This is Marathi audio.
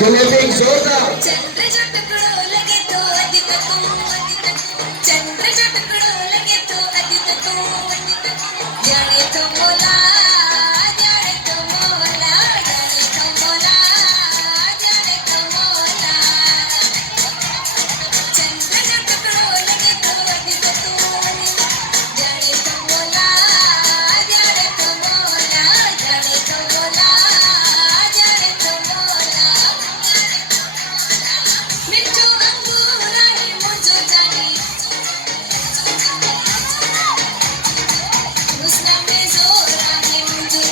तुम्हें एक जोरदार चंद्र जो टुकड़ों लगे तो अधिक तू, चंद्र जो टुकड़ों लगे तो अधिक तू, जाने तो मोला, जाने तो मोला, जाने तो मोला, जाने तो मोला। चंद्र जो टुकड़ों लगे तो अधिक तू, जाने तो मोला, जाने तो मोला, जाने तो मोला, जाने तो मोला। मिठो अंगूर आहे मुझो जाने, हुस्न में जोर आहे मुझो